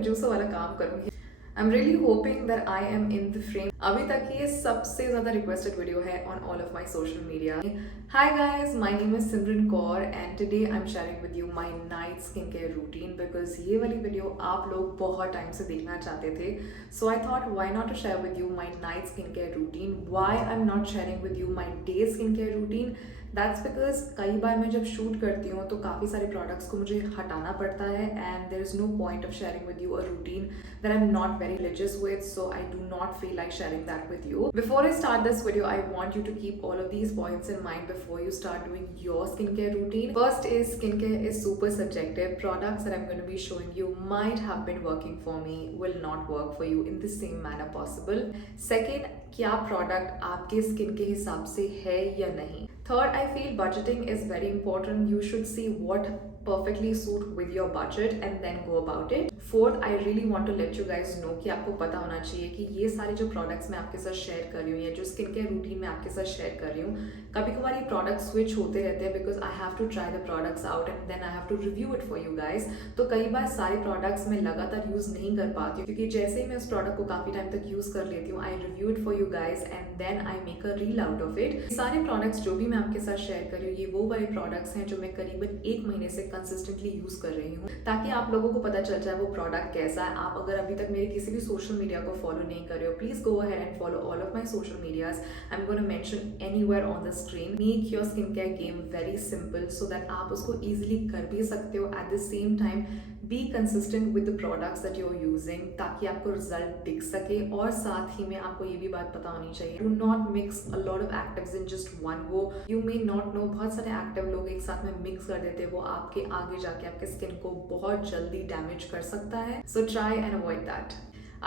कंजूसों वाला काम करूँगी। I am really hoping that I am in the frame. अभी तक ये सबसे ज़्यादा रिक्वेस्टेड वीडियो है on all of my social media. Hi guys, my name is Simran Kaur and today I am sharing with you my night skin care routine because ये वाली video आप लोग बहुत टाइम से देखना चाहते थे। So I thought why not to share with you my night skin care routine. Why I am not sharing with you my day skin care routine, that's because कई बार मैं जब शूट करती हूँ तो काफ़ी सारे प्रोडक्ट्स को मुझे हटाना पड़ता है and there is no point of sharing with you a routine that I'm not very religious with, so I do not feel like sharing that with you. Before I start this video, I want you to keep all of these points in mind before you start doing your skincare routine. First is skincare is super subjective. Products that I'm going to be showing you might have been working for me, will not work for you in the same manner possible. Second, क्या product आपके skin के हिसाब से है या नहीं. Third, I feel budgeting is very important. You should see what perfectly suit with your budget and then go about it. Fourth, I really want to let you guys know कि आपको पता होना चाहिए कि ये सारे जो प्रोडक्ट्स मैं आपके साथ शेयर कर रही हूँ या जो स्किन केयर रूटीन मैं आपके साथ शेयर कर रही हूँ, कभी कभार ये प्रोडक्ट स्विच होते रहते हैं because I have to try the products out and then I have to review it for you guys. तो कई बार सारे प्रोडक्ट्स मैं लगातार यूज नहीं कर पाती हूँ क्योंकि जैसे ही मैं उस प्रोडक्ट को काफी टाइम तक यूज कर लेती हूँ, I review it for you guys and then I make a reel out of it. सारे प्रोडक्ट्स जो भी मैं आपके साथ शेयर कर रही हूँ, ये वो वाले प्रोडक्ट्स हैं जो मैं करीबन 1 महीने से कंसिस्टेंटली यूज कर रही हूँ ताकि आप लोगों को पता चल जाए वो प्रोडक्ट कैसा है. आप अगर अभी तक मेरे किसी भी सोशल मीडिया को फॉलो नहीं कर रहे हो, please go ahead and follow all of my social medias. I am gonna mention anywhere on the screen. Make your skin care game very simple so that आप उसको इजीली कर भी सकते हो. At the same time be consistent with the products that you are using ताकि आपको result दिख सके. और साथ ही में आपको ये भी बात पता होनी चाहिए, do not mix a lot of actives in just one go. You may not know, बहुत सारे एक्टिव लोग एक साथ में मिक्स कर देते हैं, वो आपके आगे जाके आपके स्किन को बहुत जल्दी डैमेज कर सकता है. So try and avoid that.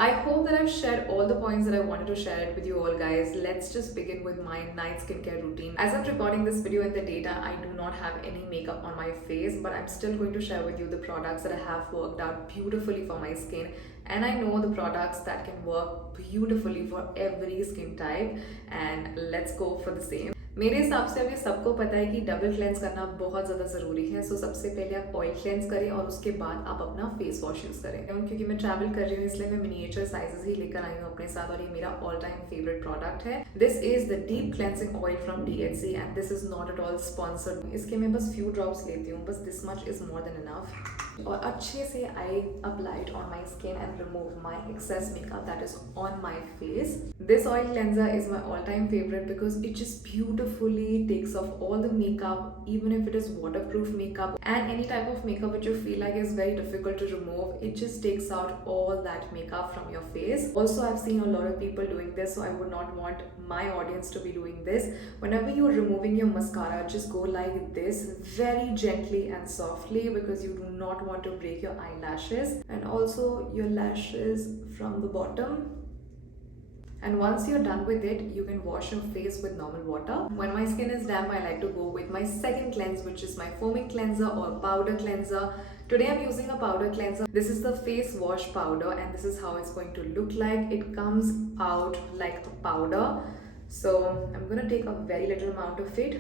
I hope that I've shared all the points that I wanted to share it with you all guys. Let's just begin with my night skincare routine. As I'm recording this video in the daytime, I do not have any makeup on my face, but I'm still going to share with you the products that I have worked out beautifully for my skin. And I know the products that can work beautifully for every skin type. And let's go for the same. मेरे हिसाब से अभी सबको पता है कि double cleanse करना बहुत ज़्यादा ज़रूरी है. सो सबसे पहले आप ऑयल क्लेंस करें और उसके बाद आप अपना फेस वॉश यूज़ करें. क्योंकि मैं ट्रैवल कर रही हूँ इसलिए मैं मिनिएचर साइजेस ही लेकर आई हूँ अपने साथ और ये मेरा ऑल टाइम फेवरेट प्रोडक्ट है. This is the deep cleansing oil from DHC and this is not at all sponsored. इसके मैं बस फ्यू ड्रॉप्स लेती हूँ, बस this much is more than enough. और अच्छे से I applied on my skin and remove my excess makeup that is on my face. This oil cleanser is my all time favourite because it just beautifully takes off all the makeup, even if it is waterproof makeup and any type of makeup which you feel like is very difficult to remove. It just takes out all that makeup from your face. Also, I've seen a lot of people doing this, so I would not want my audience to be doing this. Whenever you're removing your mascara, just go like this, very gently and softly, because you do not want to break your eyelashes and also your lashes from the bottom. And once you're done with it, you can wash your face with normal water. When my skin is damp, I like to go with my second cleanse, which is my foaming cleanser or powder cleanser. Today I'm using a powder cleanser. This is the face wash powder and this is how it's going to look like. It comes out like a powder. So I'm going to take a very little amount of it.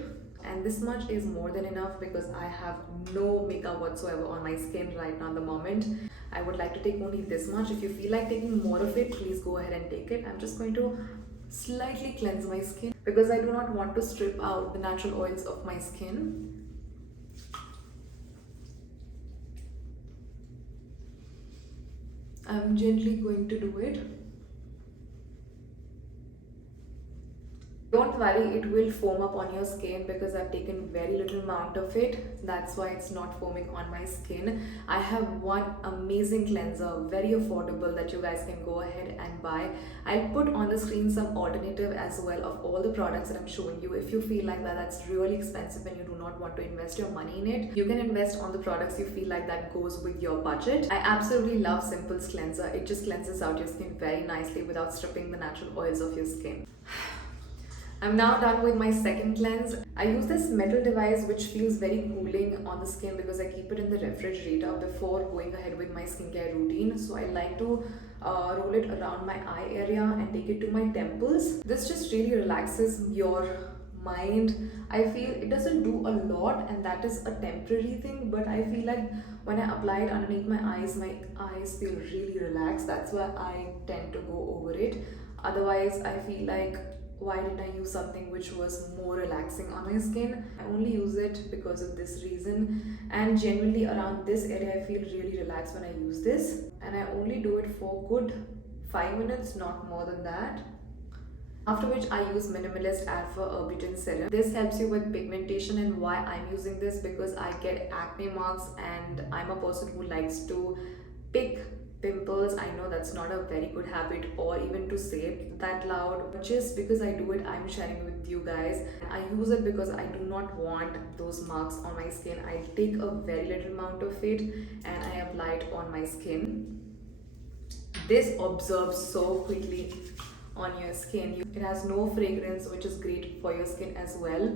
And this much is more than enough because I have no makeup whatsoever on my skin right now at the moment. I would like to take only this much. If you feel like taking more of it, please go ahead and take it. I'm just going to slightly cleanse my skin because I do not want to strip out the natural oils of my skin. I'm gently going to do it. Don't worry, it will foam up on your skin because I've taken very little amount of it. That's why it's not foaming on my skin. I have one amazing cleanser, very affordable, that you guys can go ahead and buy. I'll put on the screen some alternative as well of all the products that I'm showing you. If you feel like that's really expensive and you do not want to invest your money in it, you can invest on the products you feel like that goes with your budget. I absolutely love Simple's cleanser. It just cleanses out your skin very nicely without stripping the natural oils of your skin. I'm now done with my second cleanse. I use this metal device which feels very cooling on the skin because I keep it in the refrigerator before going ahead with my skincare routine. So I like to roll it around my eye area and take it to my temples. This just really relaxes your mind. I feel it doesn't do a lot and that is a temporary thing, but I feel like when I apply it underneath my eyes feel really relaxed. That's why I tend to go over it. Otherwise, I feel like, why didn't I use something which was more relaxing on my skin? I only use it because of this reason, and generally around this area I feel really relaxed when I use this, and I only do it for good 5 minutes, not more than that. After which I use Minimalist Alpha Arbutin Serum. This helps you with pigmentation, and why I'm using this, because I get acne marks and I'm a person who likes to pick pimples. I know that's not a very good habit, or even to say it that loud, but just because I do it, I'm sharing with you guys. I use it because I do not want those marks on my skin. I take a very little amount of it and I apply it on my skin. This absorbs so quickly on your skin. It has no fragrance, which is great for your skin as well.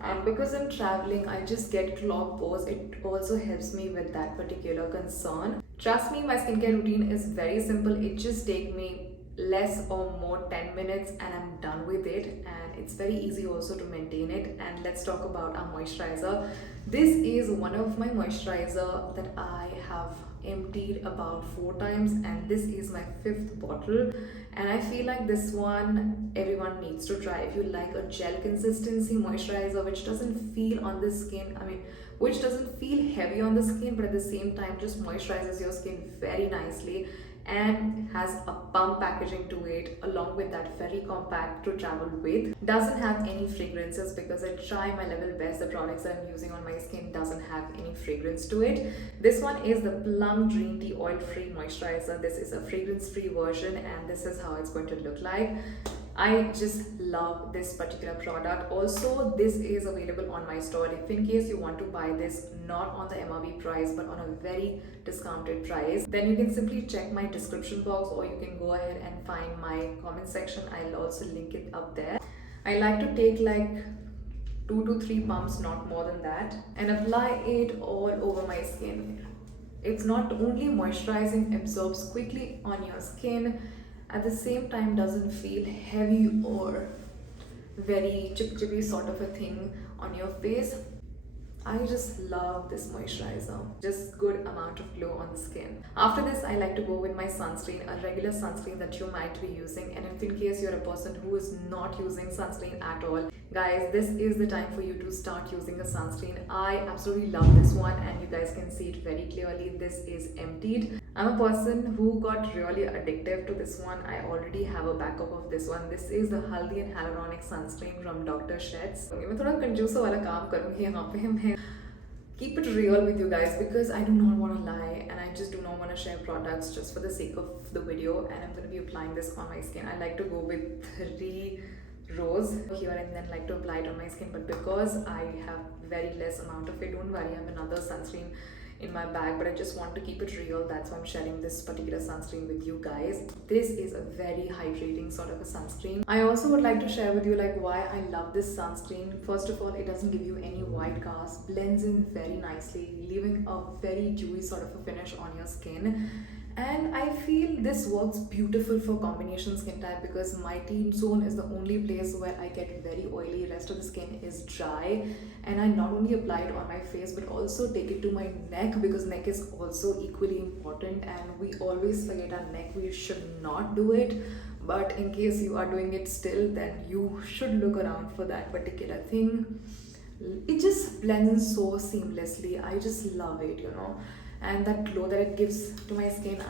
And because I'm traveling, I just get clogged pores. It also helps me with that particular concern. Trust me, my skincare routine is very simple. It just takes me less or more 10 minutes and I'm done with it, and it's very easy also to maintain it. And let's talk about our moisturizer. This is one of my moisturizer that I have emptied about 4 times, and this is my 5th bottle, and I feel like this one everyone needs to try. If you like a gel consistency moisturizer which doesn't feel on the skin, which doesn't feel heavy on the skin, but at the same time just moisturizes your skin very nicely, and has a pump packaging to it, along with that very compact to travel with. Doesn't have any fragrances because I try my level best. The products that I'm using on my skin doesn't have any fragrance to it. This one is the Plum Green Tea Oil Free Moisturizer. This is a fragrance free version, and this is how it's going to look like. I just love this particular product. Also, this is available on my store. If in case you want to buy this not on the MRP price but on a very discounted price, then you can simply check my description box, or you can go ahead and find my comment section. I'll also link it up there. I like to take like 2 to 3 pumps, not more than that, and apply it all over my skin. It's not only moisturizing, absorbs quickly on your skin, at the same time doesn't feel heavy or very chippy sort of a thing on your face. I just love this moisturizer. Just good amount of glow on the skin. After this, I like to go with my sunscreen, a regular sunscreen that you might be using. And if in case you're a person who is not using sunscreen at all, guys, this is the time for you to start using a sunscreen. I absolutely love this one, and you guys can see it very clearly. This is emptied. I'm a person who got really addictive to this one. I already have a backup of this one. This is the Haldi and Hyaluronic Sunscreen from Dr. Shets. मैं थोड़ा कंजूसो वाला काम करूँगी यहाँ पे मैं keep it real with you guys, because I do not want to lie and I just do not want to share products just for the sake of the video. And I'm going to be applying this on my skin. I like to go with 3 rows here and then like to apply it on my skin, but because I have very less amount of it, don't worry, I have another sunscreen in my bag, but I just want to keep it real. That's why I'm sharing this particular sunscreen with you guys. This is a very hydrating sort of a sunscreen. I also would like to share with you like why I love this sunscreen. First of all, it doesn't give you any white cast, blends in very nicely, leaving a very dewy sort of a finish on your skin. And I feel this works beautiful for combination skin type, because my T-zone is the only place where I get very oily, rest of the skin is dry. And I not only apply it on my face but also take it to my neck, because neck is also equally important and we always forget our neck. We should not do it, but in case you are doing it still, then you should look around for that particular thing. It just blends in so seamlessly. I just love it, you know. And that glow that it gives to my skin,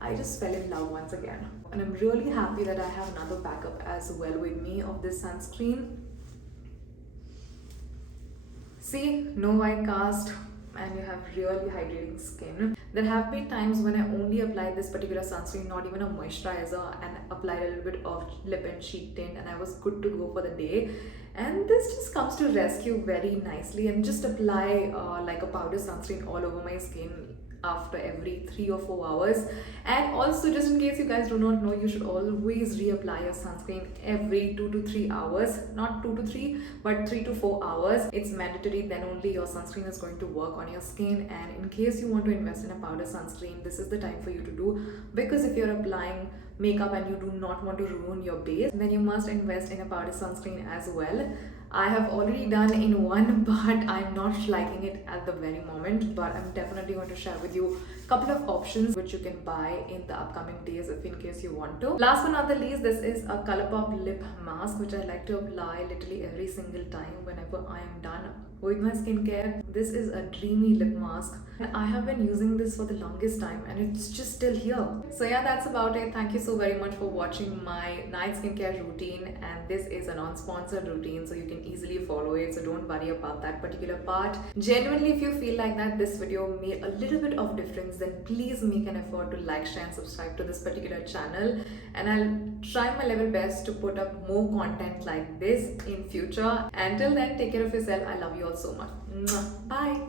I just fell in love once again. And I'm really happy that I have another backup as well with me of this sunscreen. See, no white cast, and you have really hydrating skin. There have been times when I only applied this particular sunscreen, not even a moisturizer, and applied a little bit of lip and cheek tint, and I was good to go for the day. And this just comes to rescue very nicely, and just apply like a powder sunscreen all over my skin after every 3 or 4 hours. And also, just in case you guys do not know, you should always reapply your sunscreen every 2 to 3 hours. Not 2 to 3 but 3 to 4 hours. It's mandatory, then only your sunscreen is going to work on your skin. And in case you want to invest in a powder sunscreen, this is the time for you to do, because if you're applying makeup and you do not want to ruin your base, then you must invest in a powder sunscreen as well. I have already done in one, but I'm not liking it at the very moment. But I'm definitely going to share with you a couple of options which you can buy in the upcoming days if in case you want to. Last but not the least, this is a Colourpop lip mask which I like to apply literally every single time whenever I am done with my skincare. This is a dreamy lip mask and I have been using this for the longest time and it's just still here. So yeah, that's about it. Thank you so very much for watching my night skincare routine, and this is a non-sponsored routine so you can easily follow it, so don't worry about that particular part. Genuinely, if you feel like that this video made a little bit of difference, then please make an effort to like, share and subscribe to this particular channel, and I'll try my level best to put up more content like this in future. Until then, take care of yourself. I love you all so much. Mwah. Bye.